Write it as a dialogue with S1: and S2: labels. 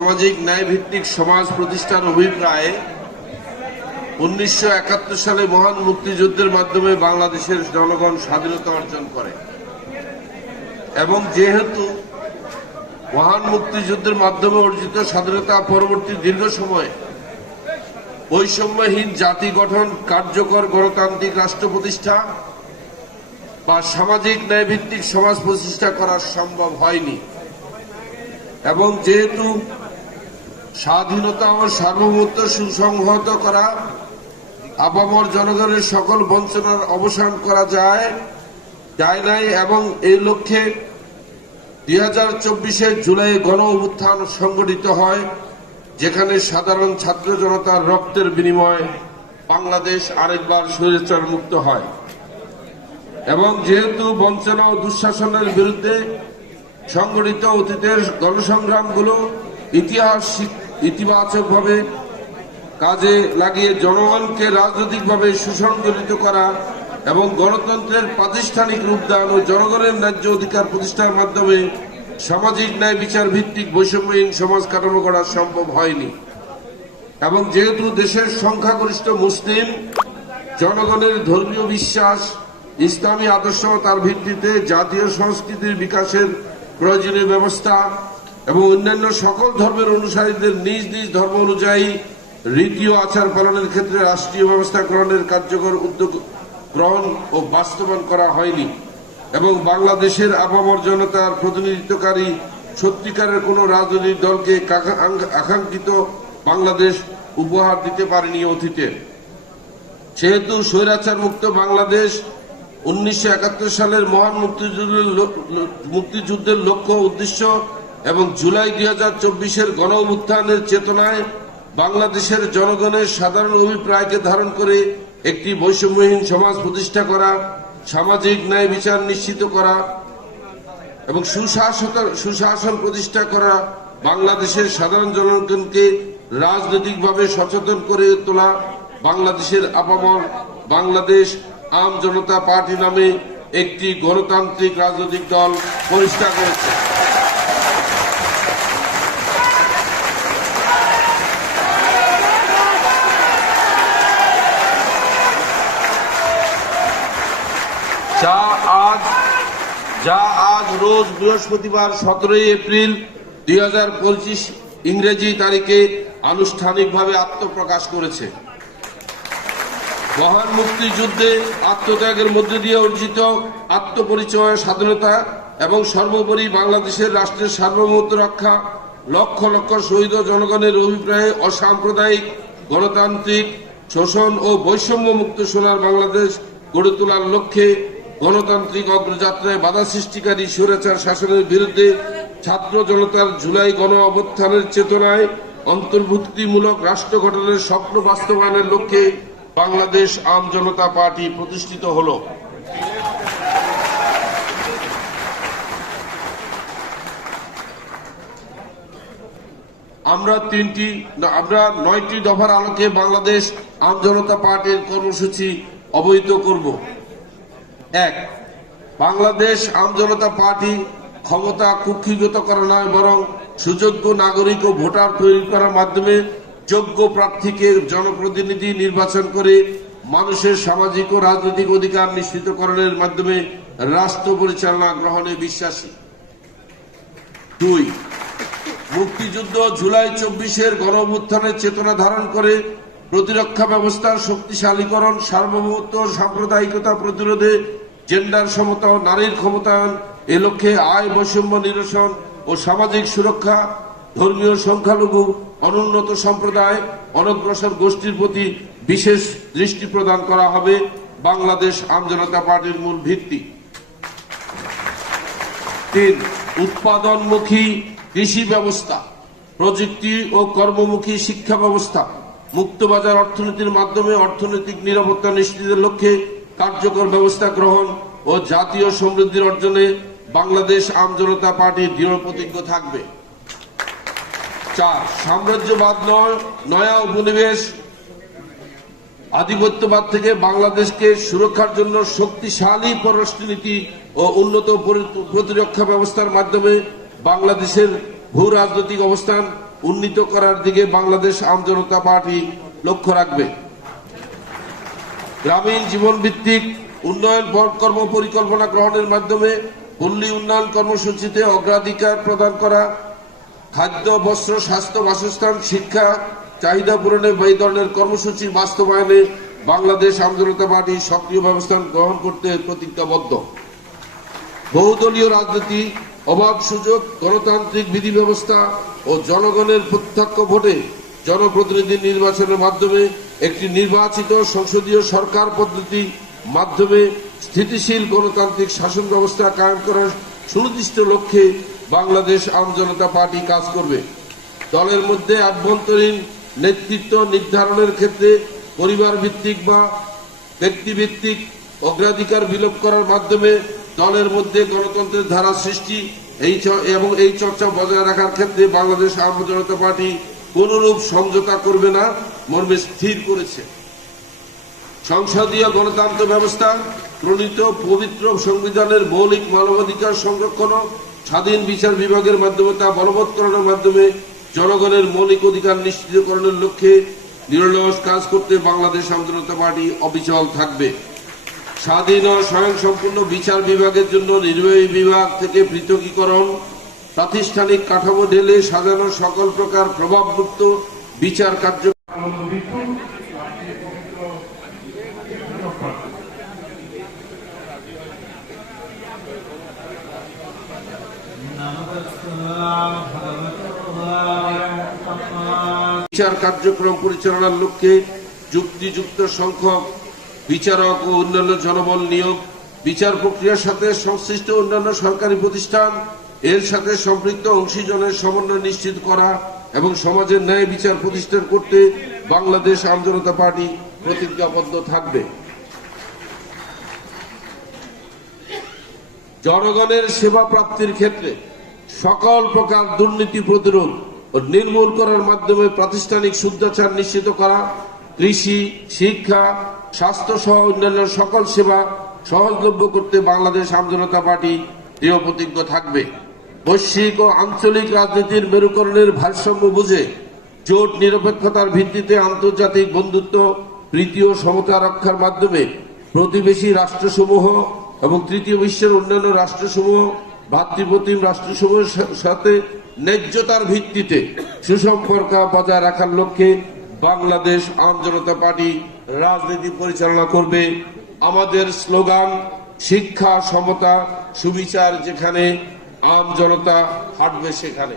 S1: সামাজিক ন্যায়ভিত্তিক সমাজ প্রতিষ্ঠার অভিপ্রায়ে উনিশশো একাত্তর সালে মহান মুক্তিযুদ্ধের মাধ্যমে বাংলাদেশের জনগণ স্বাধীনতা অর্জন করে। এবং যেহেতু মহান মুক্তিযুদ্ধের মাধ্যমে অর্জিত স্বাধীনতা পরবর্তী দীর্ঘ সময়ে বৈষম্যহীন জাতি গঠন কার্যকর গণতান্ত্রিক রাষ্ট্র প্রতিষ্ঠা বা সামাজিক ন্যায়ভিত্তিক সমাজ প্রতিষ্ঠা করা সম্ভব হয়নি। এবং যেহেতু স্বাধীনতা ও সার্বভৌমত্ব সুসংহত করা আবামর জনগণের সকল বঞ্চনার অবসান করা যায় যায় নাই এবং এই লক্ষ্যে দুই হাজার চব্বিশের জুলাই গণ অভ্যুত্থান সংগঠিত হয়, যেখানে সাধারণ ছাত্র জনতার রক্তের বিনিময়ে বাংলাদেশ আরেকবার স্বৈরাচার মুক্ত হয়। এবং যেহেতু বঞ্চনা ও দুঃশাসনের বিরুদ্ধে সংগঠিত অতীতের গণসংগ্রামগুলো ইতিহাস ইতিবাচকভাবে কাজে লাগিয়ে জনগণকে রাজনৈতিকভাবে সুসংগঠিত করা এবং গণতন্ত্রের প্রাতিষ্ঠানিক রূপদান ও জনগণের ন্যায্য অধিকার প্রতিষ্ঠার মাধ্যমে সামাজিক ন্যায় বিচার ভিত্তিক বৈষম্যহীন সমাজ কাঠামো করা সম্ভব হয়নি। এবং যেহেতু দেশের সংখ্যাগরিষ্ঠ মুসলিম, জনগণের ধর্মীয় বিশ্বাস, ইসলামী আদর্শ তার ভিত্তিতে জাতীয় সংস্কৃতির বিকাশের প্রয়োজনীয় ব্যবস্থা এবং অন্যান্য সকল ধর্মের অনুসারীদের নিজ নিজ ধর্ম অনুযায়ী রীতি ও আচার পালনের ক্ষেত্রে রাষ্ট্রীয় ব্যবস্থা গ্রহণের কার্যকর উদ্যোগ গ্রহণ ও বাস্তবায়ন করা হয়নি। এবং বাংলাদেশের আপামর জনতার প্রতিনিধিত্বকারী সত্যিকারের কোনো রাজনৈতিক দলকে আকাঙ্ক্ষিত বাংলাদেশ উপহার দিতে পারেনি অতীতে। সেহেতু স্বৈরাচার মুক্ত বাংলাদেশ উনিশশো একাত্তর সালের মহান মুক্তিযুদ্ধের মুক্তিযুদ্ধের লক্ষ্য উদ্দেশ্য এবং জুলাই দুই হাজার চব্বিশের গণ উত্থানের চেতনায় বাংলাদেশের জনগণের সাধারণ অভিপ্রায়কে ধারণ করে একটি বৈষম্যহীন সমাজ প্রতিষ্ঠা করা, সামাজিক ন্যায় বিচার নিশ্চিত করা এবং সুশাসন প্রতিষ্ঠা করা বাংলাদেশের সাধারণ জনগণকে রাজনৈতিকভাবে সচেতন করে তোলা বাংলাদেশের আপামর বাংলাদেশ আম জনতা পার্টি নামে একটি গণতান্ত্রিক রাজনৈতিক দল প্রতিষ্ঠা করেছে যা আজ যা আজ রোজ বৃহস্পতিবার সতেরোই এপ্রিল দুই হাজার পঁচিশ ইংরেজি তারিখে আনুষ্ঠানিকভাবে আত্মপ্রকাশ করেছে। মহান মুক্তিযুদ্ধে আত্মত্যাগের মধ্য দিয়ে অর্জিত আত্মপরিচয়, স্বাধীনতা এবং সর্বোপরি বাংলাদেশের রাষ্ট্রের সার্বভৌমত্ব রক্ষা লক্ষ লক্ষ শহীদ জনগণের অভিপ্রায়ে অসাম্প্রদায়িক গণতান্ত্রিক শোষণ ও বৈষম্য মুক্ত সোনার বাংলাদেশ গড়ে তোলার লক্ষ্যে গণতান্ত্রিক অগ্রযাত্রায় বাধা সৃষ্টিকারী স্বৈরাচার শাসনের বিরুদ্ধে ছাত্র জনতার জুলাই গণ অভ্যুত্থানের চেতনায় অন্তর্ভুক্তিমূলক রাষ্ট্র গঠনের স্বপ্ন বাস্তবায়নের লক্ষ্যে বাংলাদেশ আম জনতা পার্টি প্রতিষ্ঠিত হল। আমরা তিনটি, আমরা নয়টি দফার আলোকে বাংলাদেশ আম জনতা পার্টির কর্মসূচি অবহিত করব। এক, বাংলাদেশ আম জনতা পার্টি ক্ষমতা কুক্ষিগত করা নয়, বরং সুযোগ্য নাগরিক ও ভোটার তৈরি করার মাধ্যমে যোগ্য প্রার্থীকে জনপ্রতিনিধি নির্বাচন করে মানুষের সামাজিক ও রাজনৈতিক অধিকার নিশ্চিতকরণের মাধ্যমে রাষ্ট্র পরিচালনা গ্রহণে বিশ্বাসী। দুই, মুক্তিযুদ্ধ জুলাই চব্বিশের গণঅভ্যুত্থানের চেতনা ধারণ করে প্রতিরক্ষা ব্যবস্থার শক্তিশালীকরণ, সার্বভৌমত্ব সাম্প্রদায়িকতা প্রতিরোধে জেন্ডার সমতা ও নারীর ক্ষমতায়ন এ লক্ষ্যে আয়, বৈষম্য নিরসন ও সামাজিক সুরক্ষা, ধর্মীয় সংখ্যালঘু, অনুন্নত সম্প্রদায়, অনগ্রসর গোষ্ঠীর প্রতি বিশেষ দৃষ্টি প্রদান করা হবে। বাংলাদেশ আমজনতা পার্টির মূল ভিত্তি। তিন, উৎপাদনমুখী কৃষি ব্যবস্থা, প্রযুক্তি ও কর্মমুখী শিক্ষা ব্যবস্থা। মুক্তবাজার অর্থনীতির মাধ্যমে অর্থনৈতিক নিরাপত্তা নিশ্চিতের লক্ষ্যে কার্যকর ব্যবস্থা গ্রহণ ও জাতীয় সমৃদ্ধির অর্জনে বাংলাদেশ আম জনতা পার্টি দৃঢ় প্রতিজ্ঞ থাকবে। চার, সাম্রাজ্যবাদ নয়, নয়া উপনিবেশ আধিপত্যবাদ থেকে বাংলাদেশকে সুরক্ষার জন্য শক্তিশালী পররাষ্ট্রনীতি ও উন্নত প্রতিরক্ষা ব্যবস্থার মাধ্যমে বাংলাদেশের ভূ রাজনৈতিক অবস্থান উন্নীত করার দিকে বাংলাদেশ আম জনতা পার্টি লক্ষ্য রাখবে। গ্রামীণ জীবন ভিত্তিক উন্নয়ন কর্ম পরিকল্পনা গ্রহণের মাধ্যমে পল্লী উন্নয়ন কর্মসূচিতে অগ্রাধিকার প্রদান করা, খাদ্য, বস্ত্র, স্বাস্থ্য, বাসস্থান, শিক্ষা, চাহিদা পূরণে এই ধরনের কর্মসূচি বাস্তবায়নে বাংলাদেশ আমজনতা পার্টি সক্রিয় ব্যবস্থা গ্রহণ করতে প্রতিজ্ঞাবদ্ধ। বহুদলীয় রাজনীতি অভাব সুযোগ, গণতান্ত্রিক বিধি ব্যবস্থা ও জনগণের প্রত্যক্ষ ভোটে জনপ্রতিনিধি নির্বাচনের মাধ্যমে একটি নির্বাচিত সংসদীয় সরকার পদ্ধতি মাধ্যমে স্থিতিশীল গণতান্ত্রিক শাসন ব্যবস্থা কায়েম করার সুনির্দিষ্ট লক্ষ্যে বাংলাদেশ আম জনতা পার্টি কাজ করবে। দলের মধ্যে আভ্যন্তরীণ নেতৃত্ব নির্ধারণের ক্ষেত্রে পরিবার ভিত্তিক বা ব্যক্তিভিত্তিক অগ্রাধিকার বিলোপ করার মাধ্যমে দলের মধ্যে গণতন্ত্রের ধারা সৃষ্টি, এই এবং এই চর্চা বজায় রাখার ক্ষেত্রে বাংলাদেশ আওয়ামী জনতা পার্টি কোনরূপ সমঝোতা করবে না, মর্মে স্থির করেছে। সংসদীয় গণতন্ত্র ব্যবস্থা, প্রণীত পবিত্র সংবিধানের মৌলিক মানবাধিকার সংরক্ষণ স্বাধীন বিচার বিভাগের মাধ্যমে তা বলবৎকরণের মাধ্যমে জনগণের মৌলিক অধিকার নিশ্চিতকরণের লক্ষ্যে নিরলস কাজ করতে বাংলাদেশ আন্দোলনতা পার্টি অবিচল থাকবে। স্বাধীন ও স্বয়ংসম্পূর্ণ বিচার বিভাগের জন্য নির্বাহী বিভাগ থেকে পৃথকীকরণ প্রাতিষ্ঠানিক কাঠামো ঢেলে সাজানো সকল প্রকার প্রভাবমুক্ত বিচার কার্য বিচার কার্যক্রম পরিচালনার লক্ষ্যে যুক্তিযুক্ত সংখ্যক বিচারক ও অন্যান্য জনবল নিয়োগ, বিচার প্রক্রিয়ার সাথে সংশ্লিষ্ট অন্যান্য সরকারি প্রতিষ্ঠান এর সাথে সম্পৃক্ত অংশীজনের সমন্বয় নিশ্চিত করা এবং সমাজের ন্যায় বিচার প্রতিষ্ঠা করতে বাংলাদেশ আম জনতা পার্টি প্রতিজ্ঞাবদ্ধ থাকবে। জনগণের সেবা প্রাপ্তির ক্ষেত্রে সকল প্রকার দুর্নীতি প্রতিরোধ ও নির্মূল করার মাধ্যমে প্রাতিষ্ঠানিক শুদ্ধাচার নিশ্চিত করা, কৃষি, শিক্ষা, স্বাস্থ্য সহ অন্যান্য সকল সেবা সহজলভ্য করতে বাংলাদেশ আমজনতা পার্টি দৃঢ় প্রতিজ্ঞ থাকবে। বৈশ্বিক ও আঞ্চলিক রাজনীতির মেরুকরণের ভারসাম্য বুঝে জোট নিরপেক্ষতার ভিত্তিতে আন্তর্জাতিক বন্ধুত্ব ও সমতা রক্ষার মাধ্যমে প্রতিবেশী রাষ্ট্রসমূহ এবং তৃতীয় বিশ্বের অন্যান্য রাষ্ট্রসমূহ, ভাতৃপ্রতিম রাষ্ট্রসমূহের সাথে ন্যায্যতার ভিত্তিতে সুসম্পর্ক বজায় রাখার লক্ষ্যে বাংলাদেশ আম জনতা পার্টি রাজনীতি পরিচালনা করবে। আমাদের স্লোগান, শিক্ষা, সমতা, সুবিচার যেখানে আম জনতা হাঁটবে সেখানে।